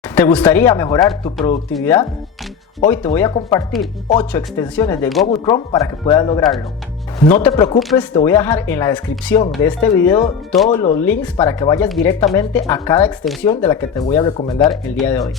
¿Te gustaría mejorar tu productividad? Hoy te voy a compartir 8 extensiones de Google Chrome para que puedas lograrlo. No te preocupes, te voy a dejar en la descripción de este video todos los links para que vayas directamente a cada extensión de la que te voy a recomendar el día de hoy.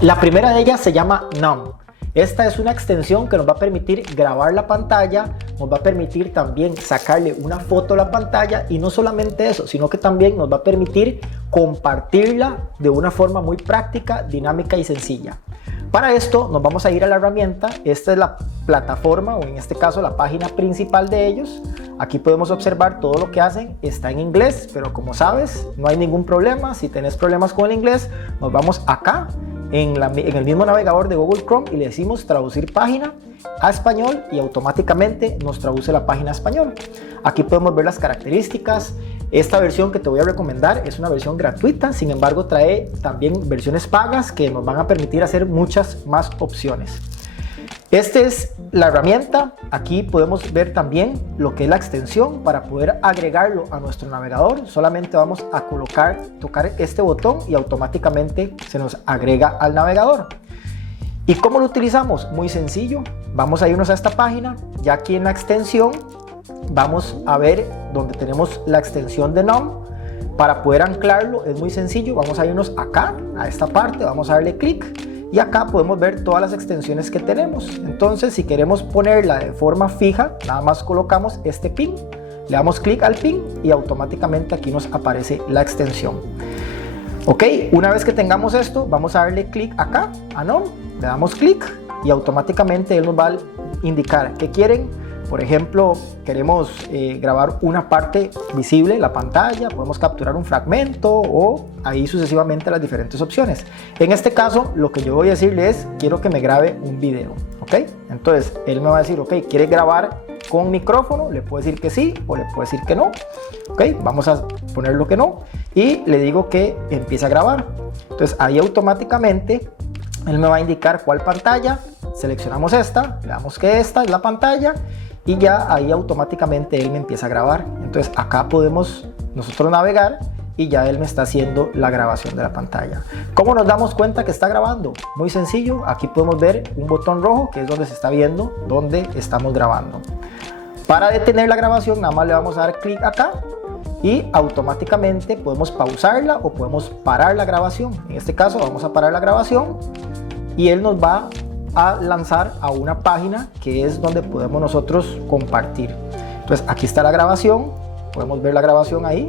La primera de ellas se llama Numb. Esta es una extensión que nos va a permitir grabar la pantalla, nos va a permitir también sacarle una foto a la pantalla y no solamente eso, sino que también nos va a permitir compartirla de una forma muy práctica, dinámica y sencilla. Para esto nos vamos a ir a la herramienta. Esta es la plataforma, o en este caso la página principal de ellos. Aquí podemos observar todo lo que hacen. Está en inglés, pero como sabes, no hay ningún problema. Si tenés problemas con el inglés, nos vamos acá en el mismo navegador de Google Chrome y le decimos traducir página a español y automáticamente nos traduce la página a español. Aquí podemos ver las características. Esta versión que te voy a recomendar es una versión gratuita, sin embargo trae también versiones pagas que nos van a permitir hacer muchas más opciones. Esta es la herramienta. Aquí podemos ver también lo que es la extensión. Para poder agregarlo a nuestro navegador, solamente vamos a tocar este botón y automáticamente se nos agrega al navegador. ¿Y cómo lo utilizamos? Muy sencillo. Vamos a irnos a esta página. Ya aquí en la extensión vamos a ver donde tenemos la extensión de Numb. Para poder anclarlo es muy sencillo. Vamos a irnos acá, a esta parte, vamos a darle clic. Y acá podemos ver todas las extensiones que tenemos. Entonces, si queremos ponerla de forma fija, nada más colocamos este pin, le damos clic al pin y automáticamente aquí nos aparece la extensión. Ok, una vez que tengamos esto, vamos a darle clic acá a Numb, le damos clic y automáticamente él nos va a indicar qué quieren. Por ejemplo, queremos grabar una parte visible, la pantalla, podemos capturar un fragmento o ahí sucesivamente las diferentes opciones. En este caso, lo que yo voy a decirle es, quiero que me grabe un video, ¿ok? Entonces, él me va a decir, ok, ¿quiere grabar con micrófono? Le puedo decir que sí o le puedo decir que no, ¿ok? Vamos a ponerlo que no y le digo que empiece a grabar. Entonces, ahí automáticamente él me va a indicar cuál pantalla. Seleccionamos esta, le damos que esta es la pantalla y ya ahí automáticamente él me empieza a grabar. Entonces acá podemos nosotros navegar y ya él me está haciendo la grabación de la pantalla. ¿Cómo nos damos cuenta que está grabando? Muy sencillo, aquí podemos ver un botón rojo que es donde se está viendo donde estamos grabando. Para detener la grabación nada más le vamos a dar clic acá y automáticamente podemos pausarla o podemos parar la grabación. En este caso vamos a parar la grabación y él nos va a lanzar a una página que es donde podemos nosotros compartir. Entonces aquí está la grabación, podemos ver la grabación ahí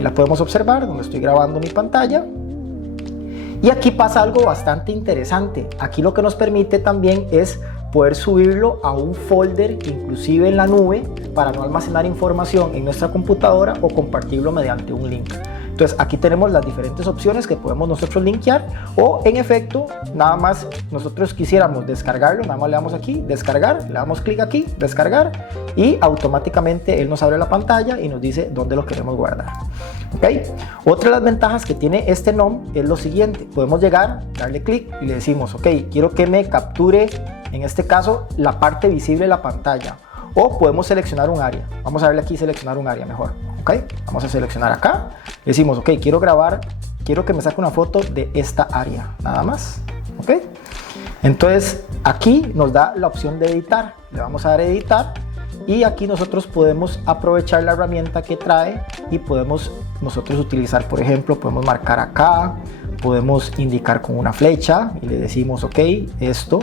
la podemos observar donde estoy grabando mi pantalla. Y aquí pasa algo bastante interesante. Aquí lo que nos permite también es poder subirlo a un folder, inclusive en la nube, para no almacenar información en nuestra computadora o compartirlo mediante un link. Entonces aquí tenemos las diferentes opciones que podemos nosotros linkear, o en efecto nada más nosotros quisiéramos descargarlo, nada más le damos aquí descargar, le damos clic aquí descargar y automáticamente él nos abre la pantalla y nos dice dónde lo queremos guardar. ¿Okay? Otra de las ventajas que tiene este Numb es lo siguiente: podemos llegar, darle clic y le decimos ok, quiero que me capture en este caso la parte visible de la pantalla, o podemos seleccionar un área. Vamos a darle aquí seleccionar un área mejor. Ok, vamos a seleccionar acá, le decimos ok, quiero grabar, quiero que me saque una foto de esta área, nada más. Ok, entonces aquí nos da la opción de editar, le vamos a dar editar y aquí nosotros podemos aprovechar la herramienta que trae y podemos nosotros utilizar, por ejemplo, podemos marcar acá, podemos indicar con una flecha y le decimos ok, esto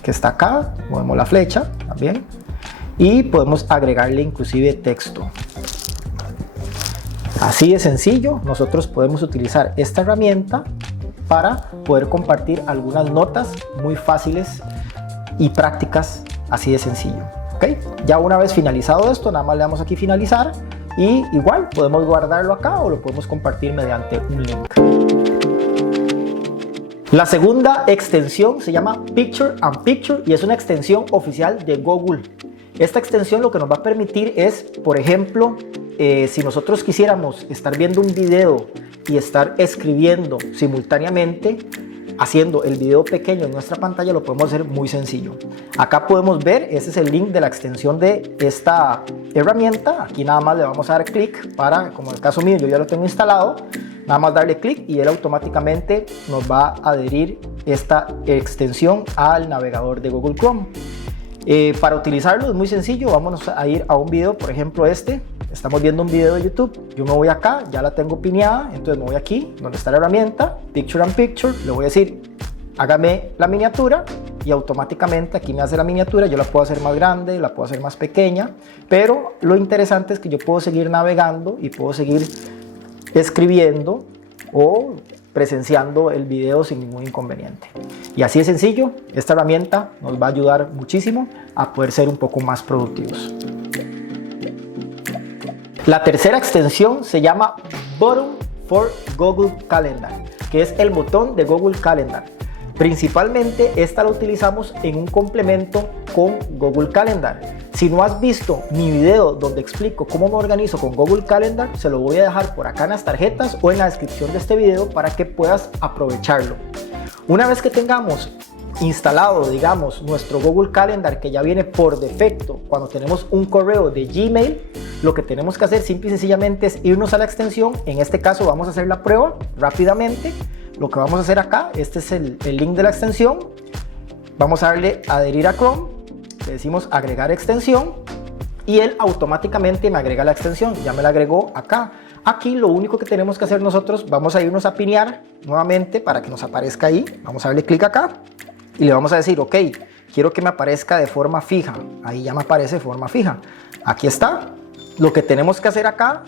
que está acá, movemos la flecha también y podemos agregarle inclusive texto. Así de sencillo, nosotros podemos utilizar esta herramienta para poder compartir algunas notas muy fáciles y prácticas, así de sencillo. ¿Okay? Ya una vez finalizado esto, nada más le damos aquí finalizar y igual podemos guardarlo acá o lo podemos compartir mediante un link. La segunda extensión se llama Picture and Picture y es una extensión oficial de Google. Esta extensión lo que nos va a permitir es, por ejemplo, si nosotros quisiéramos estar viendo un video y estar escribiendo simultáneamente, haciendo el video pequeño en nuestra pantalla lo podemos hacer muy sencillo. Acá podemos ver, ese es el link de la extensión de esta herramienta. Aquí nada más le vamos a dar clic para, como en el caso mío, yo ya lo tengo instalado, nada más darle clic y él automáticamente nos va a adherir esta extensión al navegador de Google Chrome. Para utilizarlo es muy sencillo, vamos a ir a un video, por ejemplo estamos viendo un video de YouTube, yo me voy acá, ya la tengo pineada, entonces me voy aquí, donde está la herramienta, Picture in Picture, le voy a decir, hágame la miniatura y automáticamente aquí me hace la miniatura, yo la puedo hacer más grande, la puedo hacer más pequeña, pero lo interesante es que yo puedo seguir navegando y puedo seguir escribiendo o presenciando el video sin ningún inconveniente. Y así de sencillo, esta herramienta nos va a ayudar muchísimo a poder ser un poco más productivos. La tercera extensión se llama Button for Google Calendar, que es el botón de Google Calendar. Principalmente esta la utilizamos en un complemento con Google Calendar. Si no has visto mi video donde explico cómo me organizo con Google Calendar, se lo voy a dejar por acá en las tarjetas o en la descripción de este video para que puedas aprovecharlo. Una vez que tengamos instalado, digamos, nuestro Google Calendar, que ya viene por defecto cuando tenemos un correo de Gmail, lo que tenemos que hacer simple y sencillamente es irnos a la extensión. En este caso vamos a hacer la prueba rápidamente. Lo que vamos a hacer acá, este es el link de la extensión. Vamos a darle adherir a Chrome, le decimos agregar extensión y él automáticamente me agrega la extensión, ya me la agregó acá. Aquí lo único que tenemos que hacer nosotros, vamos a irnos a pinear nuevamente para que nos aparezca ahí. Vamos a darle clic acá y le vamos a decir, ok, quiero que me aparezca de forma fija. Ahí ya me aparece de forma fija. Aquí está. Lo que tenemos que hacer acá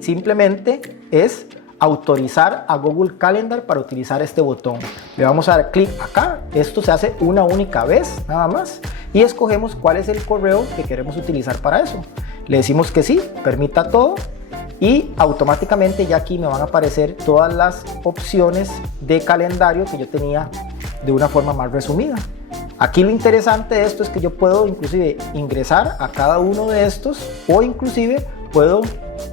simplemente es autorizar a Google Calendar para utilizar este botón. Le vamos a dar clic acá. Esto se hace una única vez nada más y escogemos cuál es el correo que queremos utilizar para eso. Le decimos que sí, permita todo y automáticamente ya aquí me van a aparecer todas las opciones de calendario que yo tenía de una forma más resumida. Aquí lo interesante de esto es que yo puedo inclusive ingresar a cada uno de estos o inclusive puedo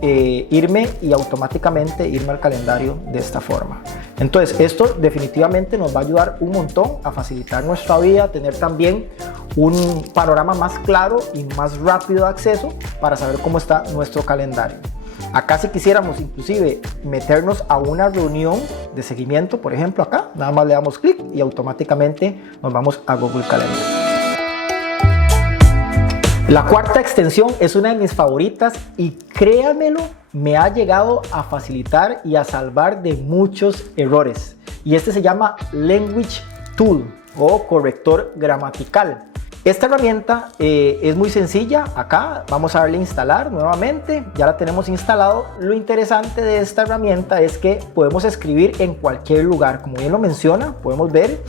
irme y automáticamente irme al calendario de esta forma. Entonces esto definitivamente nos va a ayudar un montón a facilitar nuestra vida, a tener también un panorama más claro y más rápido de acceso para saber cómo está nuestro calendario. Acá si quisiéramos inclusive meternos a una reunión de seguimiento, por ejemplo acá, nada más le damos clic y automáticamente nos vamos a Google Calendar. La cuarta extensión es una de mis favoritas y créanmelo, me ha llegado a facilitar y a salvar de muchos errores. Y este se llama Language Tool o corrector gramatical. Esta herramienta es muy sencilla. Acá vamos a darle a instalar nuevamente, ya la tenemos instalado. Lo interesante de esta herramienta es que podemos escribir en cualquier lugar, como bien lo menciona, podemos ver,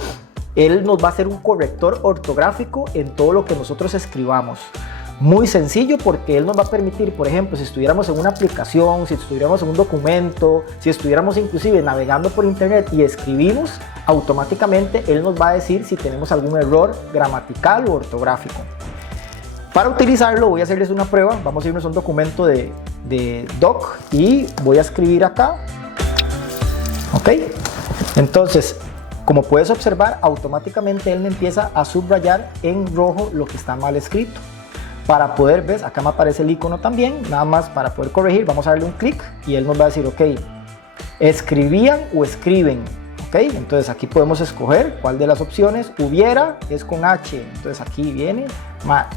él nos va a hacer un corrector ortográfico en todo lo que nosotros escribamos. Muy sencillo porque él nos va a permitir, por ejemplo, si estuviéramos en una aplicación, si estuviéramos en un documento, si estuviéramos inclusive navegando por internet y escribimos, automáticamente él nos va a decir si tenemos algún error gramatical o ortográfico. Para utilizarlo voy a hacerles una prueba. Vamos a irnos a un documento de doc y voy a escribir acá. Ok, entonces como puedes observar, automáticamente él me empieza a subrayar en rojo lo que está mal escrito. Para poder, ves, acá me aparece el icono también, nada más para poder corregir, vamos a darle un clic y él nos va a decir, ok, escribían o escriben, ok, entonces aquí podemos escoger cuál de las opciones. Hubiera es con H, entonces aquí viene,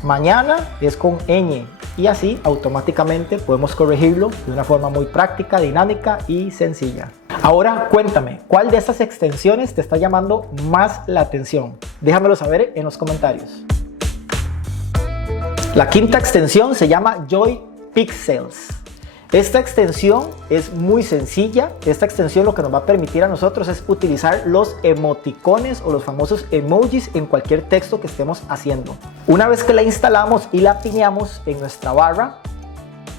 mañana es con ñ y así automáticamente podemos corregirlo de una forma muy práctica, dinámica y sencilla. Ahora cuéntame, ¿cuál de estas extensiones te está llamando más la atención? Déjamelo saber en los comentarios. La quinta extensión se llama Joy Pixels. Esta extensión es muy sencilla. Esta extensión lo que nos va a permitir a nosotros es utilizar los emoticones o los famosos emojis en cualquier texto que estemos haciendo. Una vez que la instalamos y la pineamos en nuestra barra,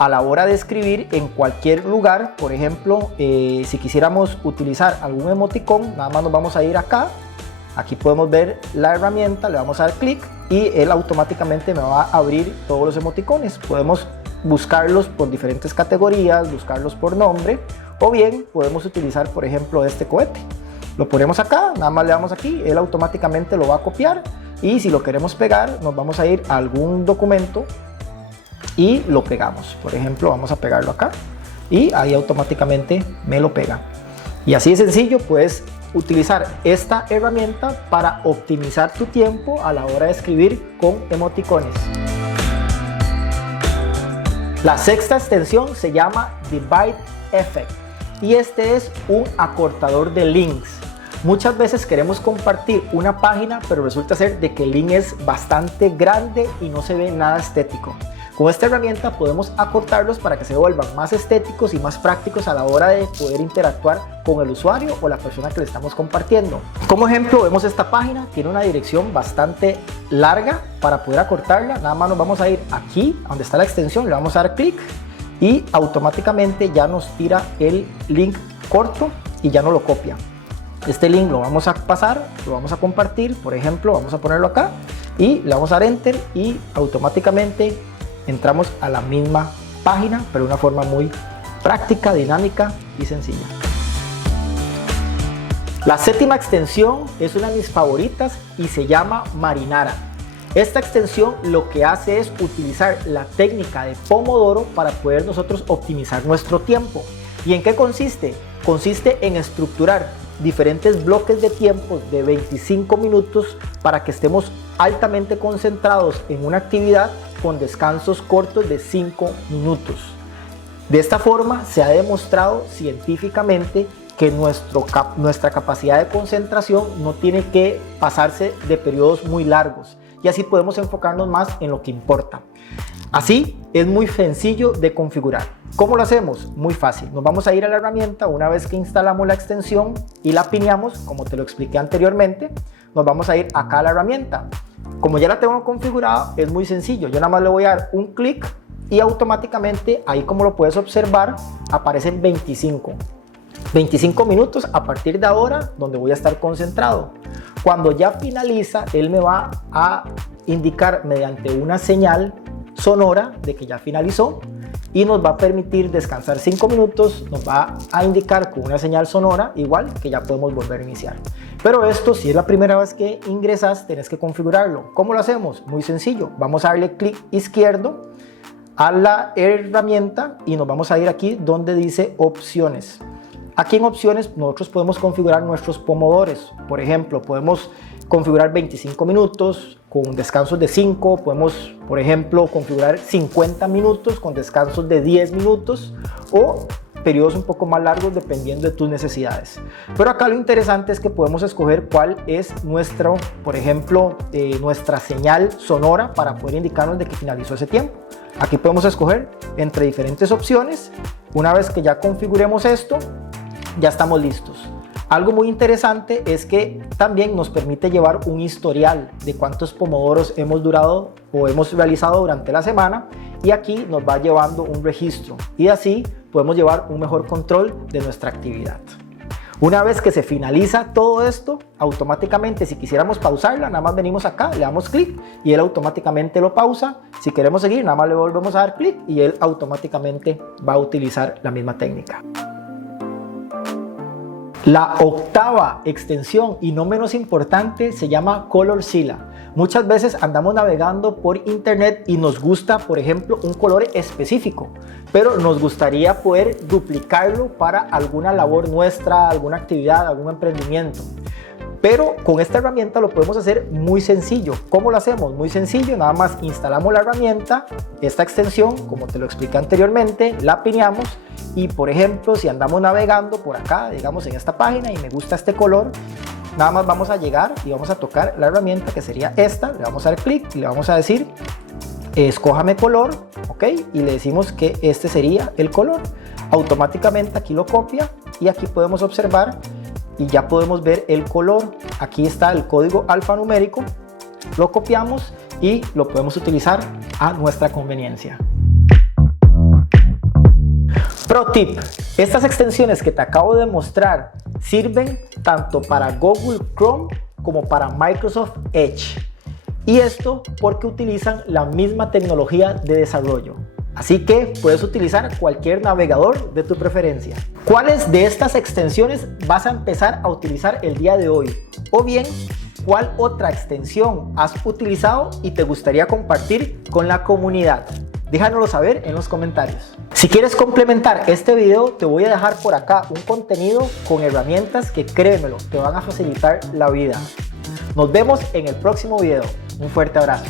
a la hora de escribir en cualquier lugar, por ejemplo, si quisiéramos utilizar algún emoticón, nada más nos vamos a ir acá. Aquí podemos ver la herramienta, le vamos a dar clic y él automáticamente me va a abrir todos los emoticones. Podemos buscarlos por diferentes categorías, buscarlos por nombre o bien podemos utilizar por ejemplo este cohete. Lo ponemos acá, nada más le damos aquí, él automáticamente lo va a copiar, y si lo queremos pegar nos vamos a ir a algún documento y lo pegamos. Por ejemplo, vamos a pegarlo acá y ahí automáticamente me lo pega. Y así de sencillo puedes utilizar esta herramienta para optimizar tu tiempo a la hora de escribir con emoticones. La sexta extensión se llama Divide Effect y este es un acortador de links. Muchas veces queremos compartir una página, pero resulta ser de que el link es bastante grande y no se ve nada estético. Con esta herramienta podemos acortarlos para que se vuelvan más estéticos y más prácticos a la hora de poder interactuar con el usuario o la persona que le estamos compartiendo. Como ejemplo, vemos esta página, tiene una dirección bastante larga. Para poder acortarla, nada más nos vamos a ir aquí donde está la extensión, le vamos a dar clic y automáticamente ya nos tira el link corto y ya no lo copia. Este link lo vamos a pasar, lo vamos a compartir, por ejemplo, vamos a ponerlo acá y le vamos a dar enter y automáticamente entramos a la misma página, pero de una forma muy práctica, dinámica y sencilla. La séptima extensión es una de mis favoritas y se llama Marinara. Esta extensión lo que hace es utilizar la técnica de Pomodoro para poder nosotros optimizar nuestro tiempo. ¿Y en qué consiste? Consiste en estructurar diferentes bloques de tiempo de 25 minutos para que estemos altamente concentrados en una actividad con descansos cortos de 5 minutos. De esta forma se ha demostrado científicamente que nuestra capacidad de concentración no tiene que pasarse de periodos muy largos y así podemos enfocarnos más en lo que importa. Así es muy sencillo de configurar. ¿Cómo lo hacemos? Muy fácil. Nos vamos a ir a la herramienta una vez que instalamos la extensión y la pineamos, como te lo expliqué anteriormente. Nos vamos a ir acá a la herramienta. Como ya la tengo configurada, es muy sencillo. Yo nada más le voy a dar un clic y automáticamente ahí, como lo puedes observar, aparecen 25 minutos a partir de ahora donde voy a estar concentrado. Cuando ya finaliza, él me va a indicar mediante una señal sonora de que ya finalizó y nos va a permitir descansar 5 minutos, nos va a indicar con una señal sonora igual que ya podemos volver a iniciar. Pero esto, si es la primera vez que ingresas, tenés que configurarlo. ¿Cómo lo hacemos? Muy sencillo. Vamos a darle clic izquierdo a la herramienta y nos vamos a ir aquí donde dice opciones. Aquí en opciones nosotros podemos configurar nuestros pomodores. Por ejemplo, podemos configurar 25 minutos con descansos de 5. Podemos, por ejemplo, configurar 50 minutos con descansos de 10 minutos o periodos un poco más largos dependiendo de tus necesidades. Pero acá lo interesante es que podemos escoger cuál es nuestro, por ejemplo, nuestra señal sonora para poder indicarnos de que finalizó ese tiempo. Aquí podemos escoger entre diferentes opciones. Una vez que ya configuremos esto, ya estamos listos. Algo muy interesante es que también nos permite llevar un historial de cuántos pomodoros hemos durado o hemos realizado durante la semana, y aquí nos va llevando un registro y así podemos llevar un mejor control de nuestra actividad. Una vez que se finaliza todo esto, automáticamente si quisiéramos pausarla, nada más venimos acá, le damos clic y él automáticamente lo pausa. Si queremos seguir, nada más le volvemos a dar clic y él automáticamente va a utilizar la misma técnica. La octava extensión y no menos importante se llama Colorzilla. Muchas veces andamos navegando por internet y nos gusta, por ejemplo, un color específico, pero nos gustaría poder duplicarlo para alguna labor nuestra, alguna actividad, algún emprendimiento. Pero con esta herramienta lo podemos hacer muy sencillo. ¿Cómo lo hacemos? Muy sencillo, nada más instalamos la herramienta, esta extensión, como te lo expliqué anteriormente, la pineamos y, por ejemplo, si andamos navegando por acá, digamos en esta página y me gusta este color, nada más vamos a llegar y vamos a tocar la herramienta que sería esta, le vamos a dar clic y le vamos a decir escójame color, ok, y le decimos que este sería el color. Automáticamente aquí lo copia y aquí podemos observar y ya podemos ver el color. Aquí está el código alfanumérico, lo copiamos y lo podemos utilizar a nuestra conveniencia. Pro tip: estas extensiones que te acabo de mostrar sirven tanto para Google Chrome como para Microsoft Edge. Y esto porque utilizan la misma tecnología de desarrollo. Así que puedes utilizar cualquier navegador de tu preferencia. ¿Cuáles de estas extensiones vas a empezar a utilizar el día de hoy? O bien, ¿cuál otra extensión has utilizado y te gustaría compartir con la comunidad? Déjanoslo saber en los comentarios. Si quieres complementar este video, te voy a dejar por acá un contenido con herramientas que, créemelo, te van a facilitar la vida. Nos vemos en el próximo video. Un fuerte abrazo.